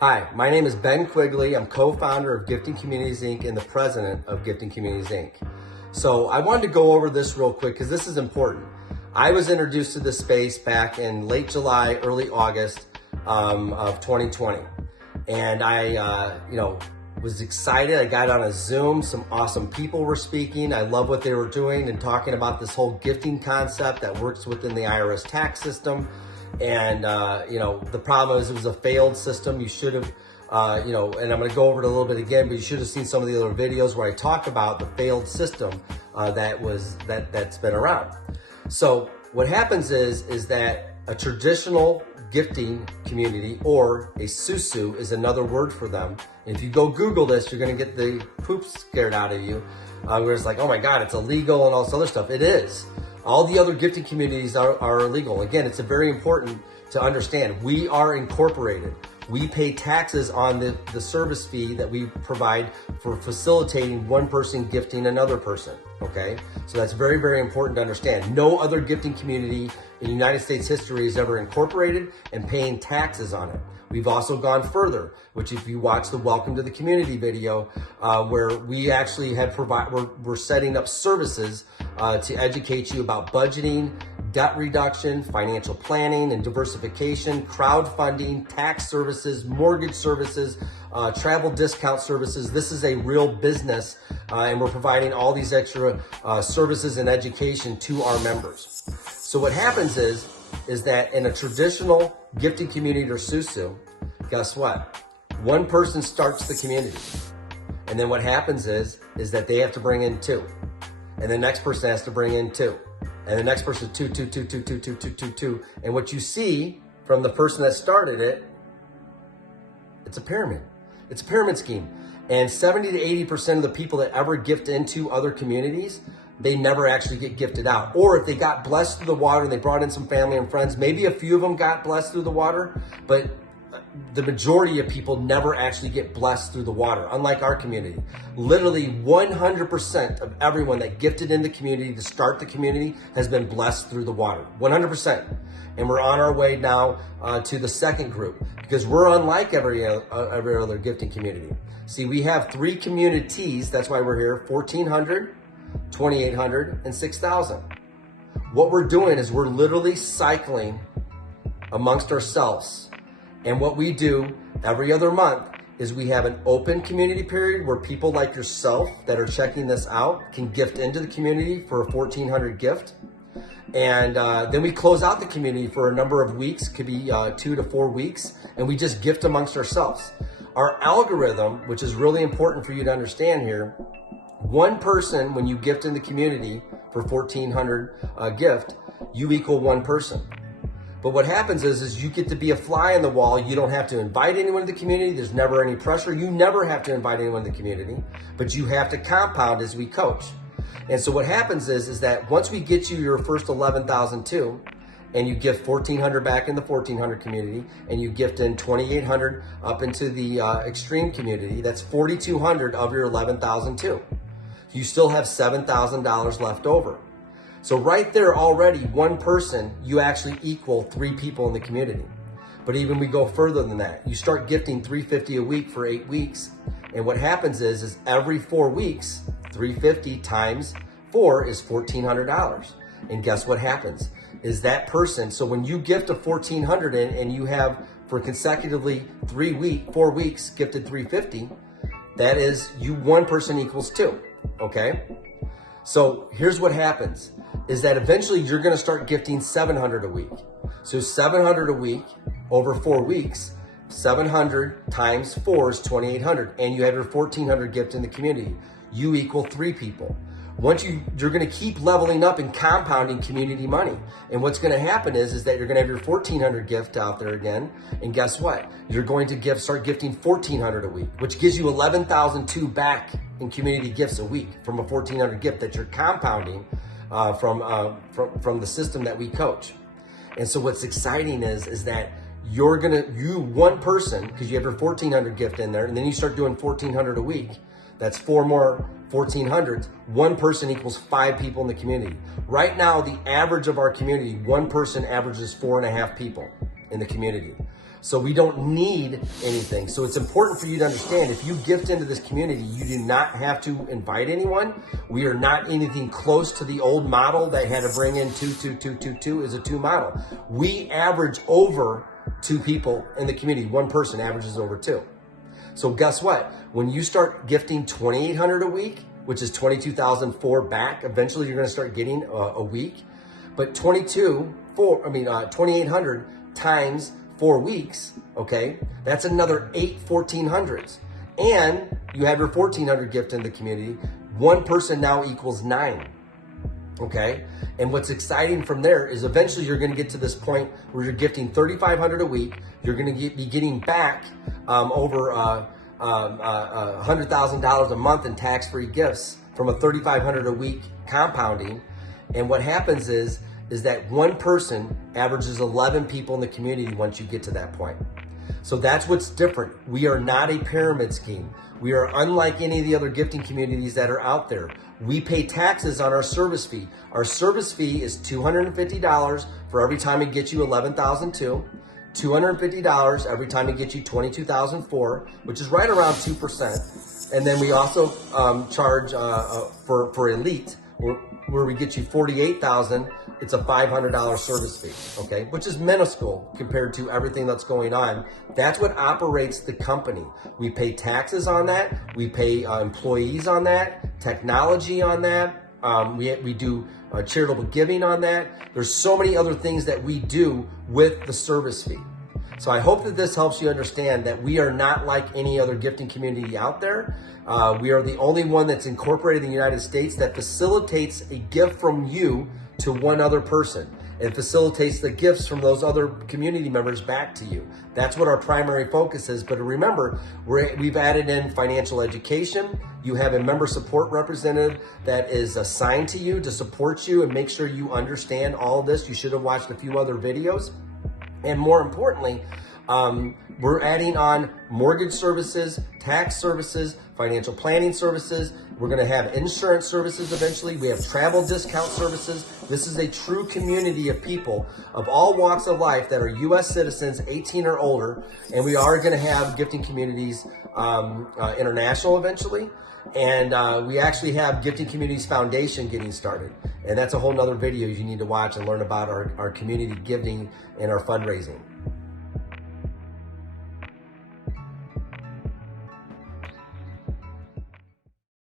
Hi, my name is Ben Quigley. I'm co-founder of Gifting Communities Inc. and the president of Gifting Communities Inc. So I wanted to go over this real quick because this is important. I was introduced to this space back in late July, early August of 2020. And I was excited. I got on a Zoom. Some awesome people were speaking. I love what they were doing and talking about this whole gifting concept that works within the IRS tax system. And, the problem is it was a failed system. You should have, and I'm going to go over it a little bit again, but you should have seen some of the other videos where I talk about the failed system that's been around. So what happens is that a traditional gifting community, or a SUSU is another word for them. And if you go Google this, you're going to get the poop scared out of you, where it's like, oh my God, it's illegal and all this other stuff. It is. All the other gifting communities are illegal. Again, it's very important to understand. We are incorporated. We pay taxes on the service fee that we provide for facilitating one person gifting another person, okay? So that's very, very important to understand. No other gifting community in United States history is ever incorporated and paying taxes on it. We've also gone further, which if you watch the Welcome to the Community video, where we actually we're setting up services to educate you about budgeting, debt reduction, financial planning and diversification, crowdfunding, tax services, mortgage services, travel discount services. This is a real business, and we're providing all these extra services and education to our members. So what happens is that in a traditional gifting community or SUSU, guess what? One person starts the community. And then what happens is that they have to bring in two. And the next person has to bring in two. And the next person, two. And what you see from the person that started it, it's a pyramid. It's a pyramid scheme. And 70 to 80% of the people that ever gift into other communities, they never actually get gifted out. Or if they got blessed through the water and they brought in some family and friends, maybe a few of them got blessed through the water, but the majority of people never actually get blessed through the water, unlike our community. Literally 100% of everyone that gifted in the community to start the community has been blessed through the water, 100%. And we're on our way now to the second group, because we're unlike every other gifting community. See, we have three communities, that's why we're here, 1,400, 2,800, and 6,000. What we're doing is we're literally cycling amongst ourselves. And what we do every other month is we have an open community period where people like yourself that are checking this out can gift into the community for a 1,400 gift. And then we close out the community for a number of weeks, could be 2 to 4 weeks, and we just gift amongst ourselves. Our algorithm, which is really important for you to understand here, one person, when you gift in the community for 1,400 gift, you equal one person. But what happens is you get to be a fly on the wall. You don't have to invite anyone to the community. There's never any pressure. You never have to invite anyone to the community, but you have to compound as we coach. And so what happens is that once we get you your first 11,002, and you gift 1,400 back in the 1,400 community, and you gift in 2,800 up into the extreme community, that's 4,200 of your 11,002. You still have $7,000 left over. So right there already, one person, you actually equal three people in the community. But even we go further than that. You start gifting $350 a week for 8 weeks. And what happens is every 4 weeks, $350 times 4 is $1,400. And guess what happens? Is that person, so when you gift a 1,400 in and you have for consecutively 4 weeks gifted $350, that is you one person equals two, okay? So here's what happens, is that eventually you're gonna start gifting 700 a week. So 700 a week over 4 weeks, 700 times 4 is 2,800, and you have your 1,400 gift in the community. You equal three people. Once you're gonna keep leveling up and compounding community money. And what's gonna happen is that you're gonna have your 1,400 gift out there again, and guess what? You're going to start gifting 1,400 a week, which gives you 11,002 back in community gifts a week from a 1,400 gift that you're compounding from the system that we coach. And so what's exciting is that you one person, because you have your 1,400 gift in there, and then you start doing 1,400 a week. That's 4 more 1,400s. One person equals 5 people in the community. Right now, the average of our community, one person averages 4.5 people in the community. So we don't need anything. So it's important for you to understand, if you gift into this community, you do not have to invite anyone. We are not anything close to the old model that had to bring in 2 is a 2 model. We average over 2 people in the community. One person averages over 2. So guess what? When you start gifting $2,800 a week, which is $22,004 back, eventually you're going to start getting a week. But 2,800 times 4 weeks, okay, that's another 8 $1,400s. And you have your 1,400 gift in the community. One person now equals 9, okay? And what's exciting from there is eventually you're gonna get to this point where you're gifting $3,500 a week. You're gonna be getting back over $100,000 a month in tax-free gifts from a $3,500 a week compounding. And what happens is that one person averages 11 people in the community once you get to that point. So that's what's different. We are not a pyramid scheme. We are unlike any of the other gifting communities that are out there. We pay taxes on our service fee. Our service fee is $250 for every time it gets you $11,002, $250 every time it gets you $22,004, which is right around 2%. And then we also charge for Elite, where we get you $48,000. It's a $500 service fee, okay, which is minuscule compared to everything that's going on. That's what operates the company. We pay taxes on that. We pay employees on that, technology on that. We do charitable giving on that. There's so many other things that we do with the service fee. So I hope that this helps you understand that we are not like any other gifting community out there. We are the only one that's incorporated in the United States that facilitates a gift from you to one other person and facilitates the gifts from those other community members back to you. That's what our primary focus is. But remember, we've added in financial education. You have a member support representative that is assigned to you to support you and make sure you understand all of this. You should have watched a few other videos. And more importantly, we're adding on mortgage services, tax services, financial planning services. We're going to have insurance services eventually. We have travel discount services. This is a true community of people of all walks of life that are U.S. citizens, 18 or older. And we are going to have gifting communities international eventually. And we actually have Gifting Communities Foundation getting started. And that's a whole nother video you need to watch and learn about our community giving and our fundraising.